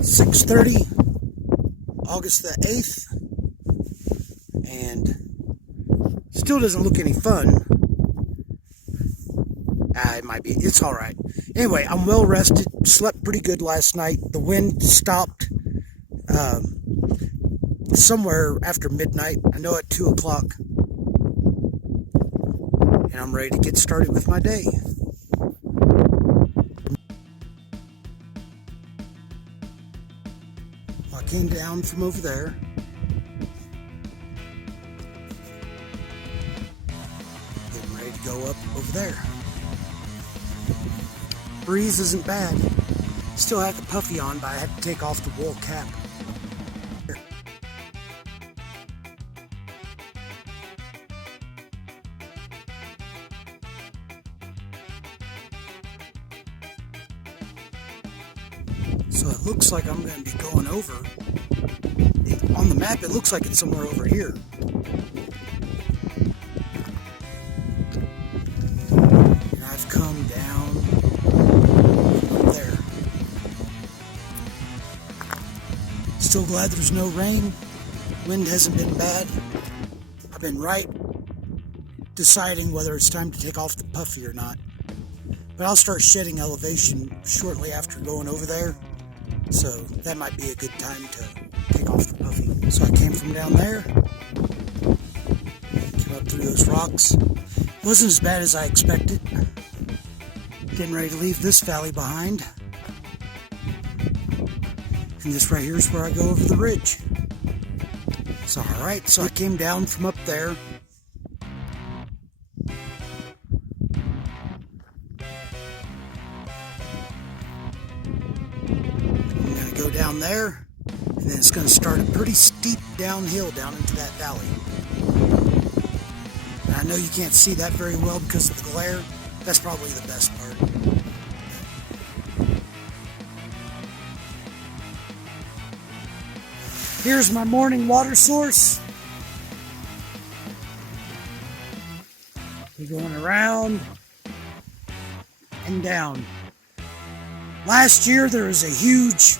6:30, August the 8th, and still doesn't look any fun. It might be, it's all right. Anyway, I'm well rested, slept pretty good last night. The wind stopped somewhere after midnight, I know at 2 o'clock, and I'm ready to get started with my day. I came down from over there. Getting ready to go up over there. Breeze isn't bad. Still have the puffy on, but I had to take off the wool cap. So it looks like I'm going to be going over. On the map, it looks like it's somewhere over here. And I've come down up there. Still glad there's no rain. Wind hasn't been bad. I've been right deciding whether it's time to take off the puffy or not. But I'll start shedding elevation shortly after going over there. So that might be a good time to take off the puffy. So I came from down there, came up through those rocks. It wasn't as bad as I expected. Getting ready to leave this valley behind. And this right here is where I go over the ridge. So alright, so I came down from up there. Go down there, and then it's going to start a pretty steep downhill down into that valley. And I know you can't see that very well because of the glare. That's probably the best part. Here's my morning water source. We're going around and down. Last year there was a huge,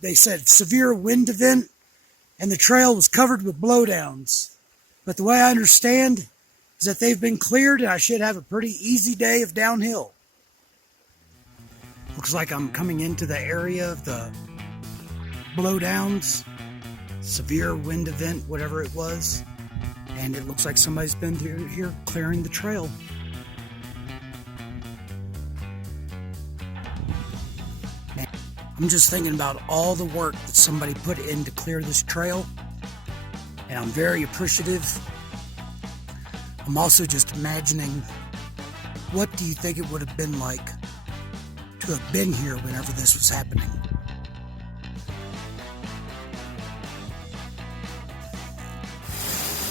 they said, severe wind event, and the trail was covered with blowdowns. But the way I understand is that they've been cleared, and I should have a pretty easy day of downhill. Looks like I'm coming into the area of the blowdowns, severe wind event, whatever it was, and it looks like somebody's been through here clearing the trail. I'm just thinking about all the work that somebody put in to clear this trail, and I'm very appreciative. I'm also just imagining, what do you think it would have been like to have been here whenever this was happening?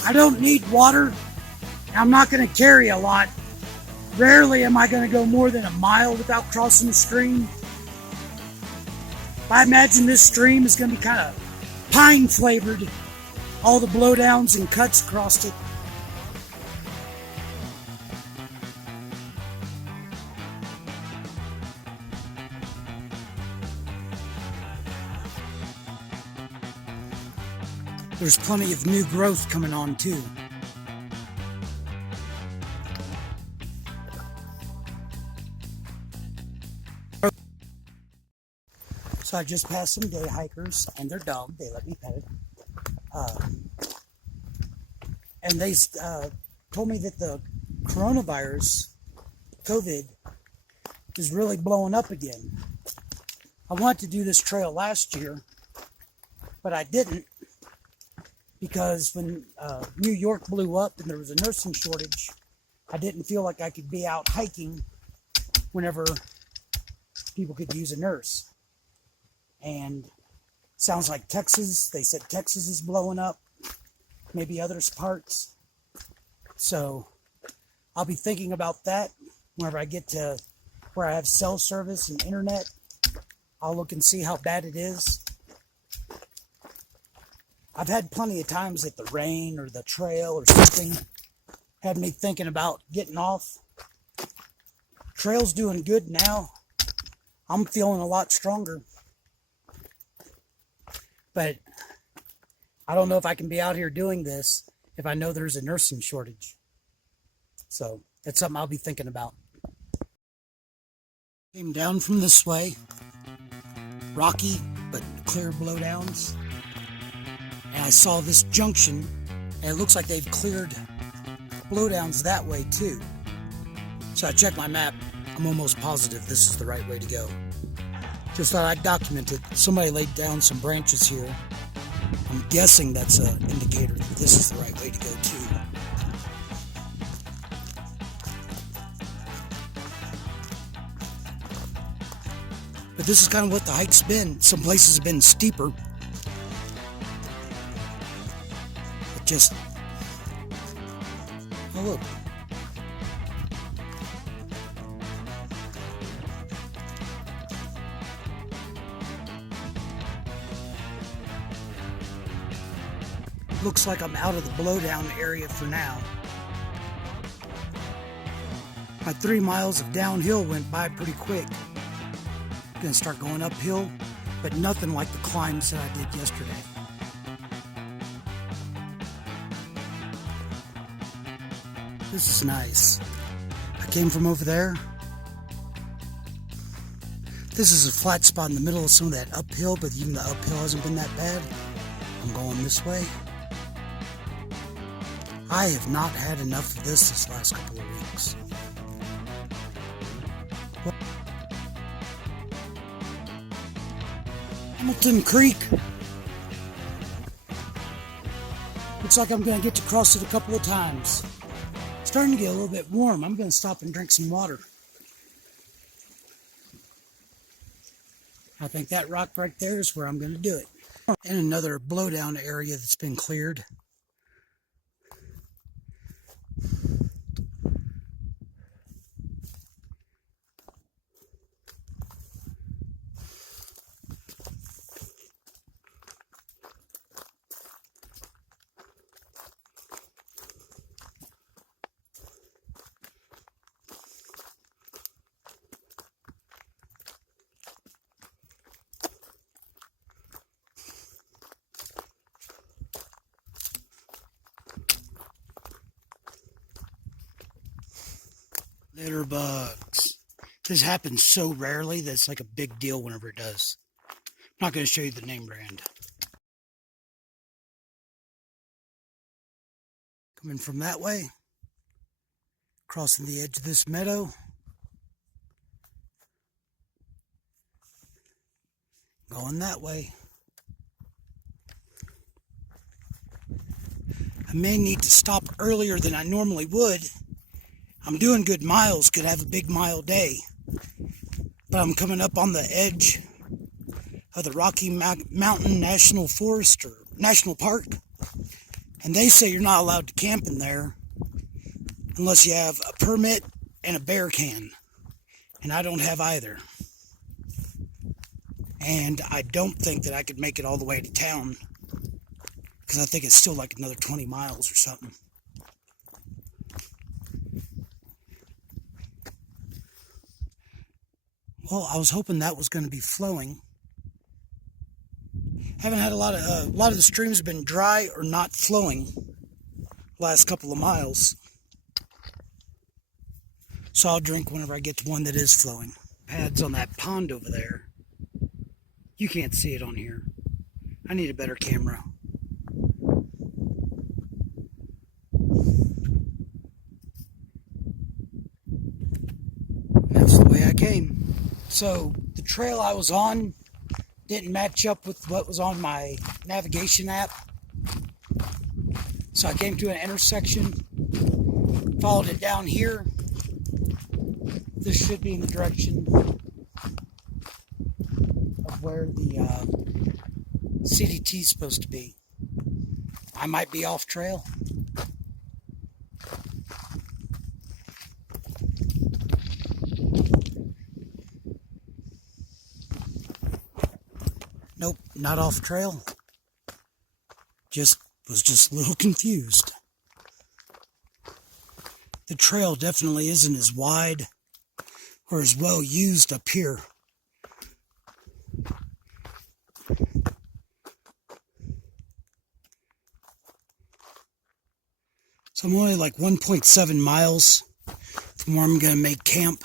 I don't need water. I'm not going to carry a lot. Rarely am I going to go more than a mile without crossing the stream. I imagine this stream is going to be kind of pine flavored. All the blowdowns and cuts across it. There's plenty of new growth coming on too. So I just passed some day hikers and their dog. They let me pet it. And they told me that the coronavirus, COVID, is really blowing up again. I wanted to do this trail last year, but I didn't, because when New York blew up and there was a nursing shortage, I didn't feel like I could be out hiking whenever people could use a nurse. And sounds like Texas, they said Texas is blowing up, maybe other parts. So I'll be thinking about that whenever I get to where I have cell service and internet. I'll look and see how bad it is. I've had plenty of times that the rain or the trail or something had me thinking about getting off. Trail's doing good now. I'm feeling a lot stronger. But I don't know if I can be out here doing this if I know there's a nursing shortage. So that's something I'll be thinking about. Came down from this way, rocky but clear blowdowns, and I saw this junction, and it looks like they've cleared blowdowns that way too. So I checked my map. I'm almost positive this is the right way to go. Just thought I'd document it. Somebody laid down some branches here. I'm guessing that's an indicator that this is the right way to go too. But this is kind of what the hike's been. Some places have been steeper. But just, oh look. Looks like I'm out of the blowdown area for now. My 3 miles of downhill went by pretty quick. Gonna start going uphill, but nothing like the climbs that I did yesterday. This is nice. I came from over there. This is a flat spot in the middle of some of that uphill, but even the uphill hasn't been that bad. I'm going this way. I have not had enough of this last couple of weeks. Hamilton Creek. Looks like I'm going to get to cross it a couple of times. It's starting to get a little bit warm. I'm going to stop and drink some water. I think that rock right there is where I'm going to do it. And another blowdown area that's been cleared. Litter bugs. This happens so rarely that it's like a big deal whenever it does. I'm not going to show you the name brand. Coming from that way, crossing the edge of this meadow, going that way. I may need to stop earlier than I normally would. I'm doing good miles, could have a big mile day, but I'm coming up on the edge of the Rocky Mountain National Forest or National Park, and they say you're not allowed to camp in there unless you have a permit and a bear can, and I don't have either. And I don't think that I could make it all the way to town, because I think it's still like another 20 miles or something. Well, I was hoping that was going to be flowing. Haven't had a lot of the streams have been dry or not flowing last couple of miles. So I'll drink whenever I get to one that is flowing. Pads on that pond over there. You can't see it on here. I need a better camera. That's the way I came. So the trail I was on didn't match up with what was on my navigation app. So I came to an intersection, followed it down here. This should be in the direction of where the CDT is supposed to be. I might be off trail. Nope, not off trail. Was just a little confused. The trail definitely isn't as wide or as well used up here. So I'm only like 1.7 miles from where I'm going to make camp.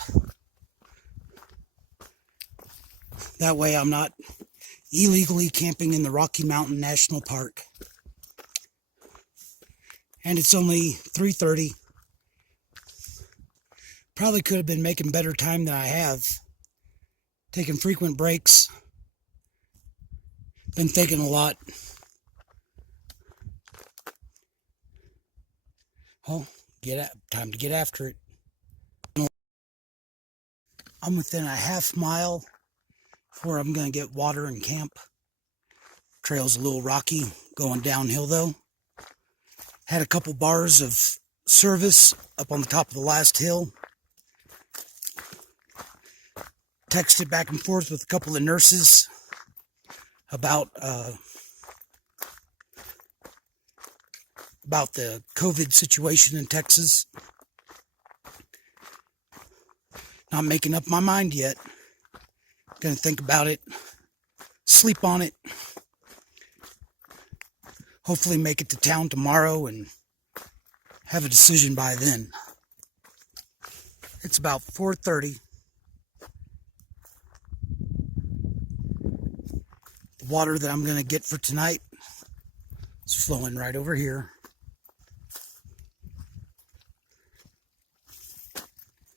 That way I'm not illegally camping in the Rocky Mountain National Park. And it's only 3:30. Probably could have been making better time than I have. Taking frequent breaks. Been thinking a lot. Oh, time to get after it. I'm within a half mile where I'm going to get water and camp. Trail's a little rocky, going downhill though. Had a couple bars of service up on the top of the last hill. Texted back and forth with a couple of nurses about the COVID situation in Texas. Not making up my mind yet. Gonna think about it, sleep on it. Hopefully make it to town tomorrow and have a decision by then. It's about 4:30. The water that I'm gonna get for tonight is flowing right over here.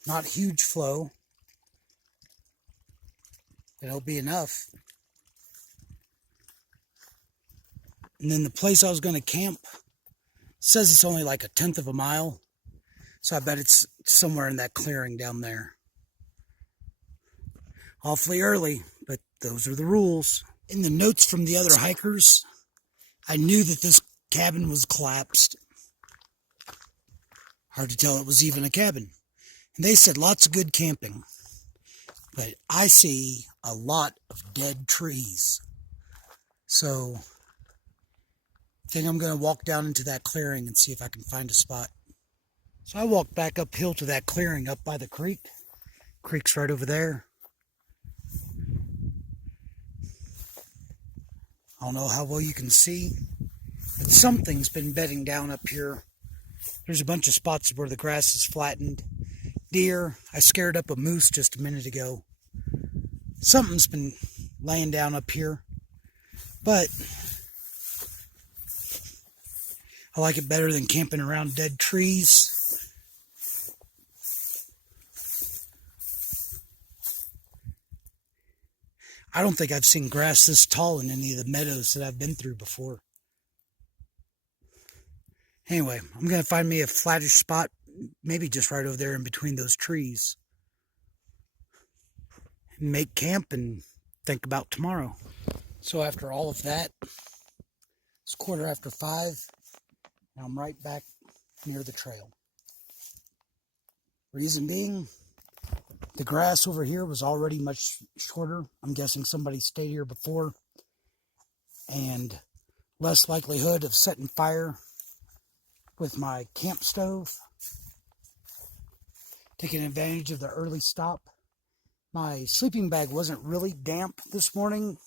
Not huge flow. It'll be enough. And then the place I was going to camp says it's only like 1/10 of a mile. So I bet it's somewhere in that clearing down there. Awfully early, but those are the rules. In the notes from the other hikers, I knew that this cabin was collapsed. Hard to tell it was even a cabin. And they said lots of good camping. But I see a lot of dead trees. So I think I'm going to walk down into that clearing and see if I can find a spot. So I walked back uphill to that clearing up by the creek. Creek's right over there. I don't know how well you can see, but something's been bedding down up here. There's a bunch of spots where the grass is flattened. Deer. I scared up a moose just a minute ago. Something's been laying down up here, but I like it better than camping around dead trees. I don't think I've seen grass this tall in any of the meadows that I've been through before. Anyway, I'm going to find me a flattish spot, maybe just right over there in between those trees. And make camp and think about tomorrow. So after all of that, it's 5:15. And I'm right back near the trail. Reason being, the grass over here was already much shorter. I'm guessing somebody stayed here before. And less likelihood of setting fire with my camp stove. Taking advantage of the early stop. My sleeping bag wasn't really damp this morning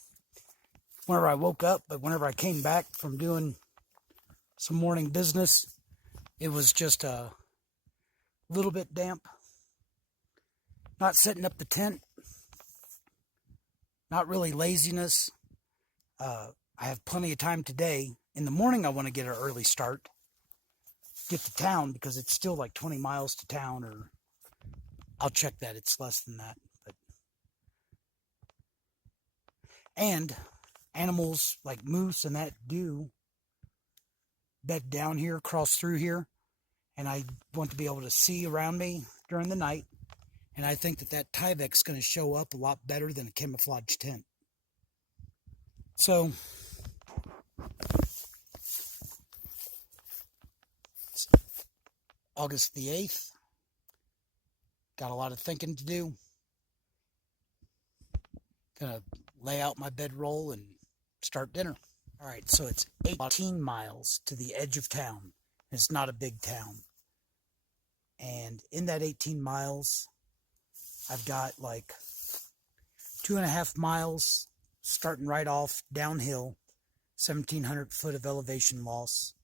whenever I woke up, but whenever I came back from doing some morning business, it was just a little bit damp. Not setting up the tent. Not really laziness. I have plenty of time today. In the morning, I want to get an early start. Get to town because it's still like 20 miles to town, or I'll check that. It's less than that. And animals like moose and that do bed down here, cross through here. And I want to be able to see around me during the night. And I think that Tyvek's going to show up a lot better than a camouflage tent. So, it's August the 8th. Got a lot of thinking to do. Gonna lay out my bedroll and start dinner. All right, so it's 18 miles to the edge of town. It's not a big town. And in that 18 miles, I've got like 2.5 miles starting right off downhill, 1,700 foot of elevation loss.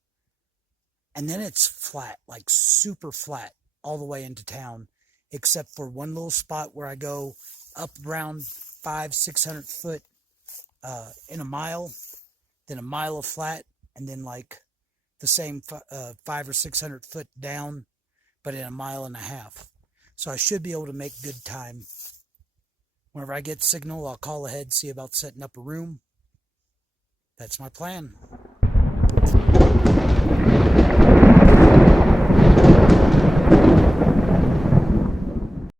And then it's flat, like super flat, all the way into town, except for one little spot where I go up around 500-600 foot in a mile, then a mile of flat, and then like the same 500 or 600 foot down, but in a mile and a half. So I should be able to make good time. Whenever I get signal, I'll call ahead, see about setting up a room. That's my plan.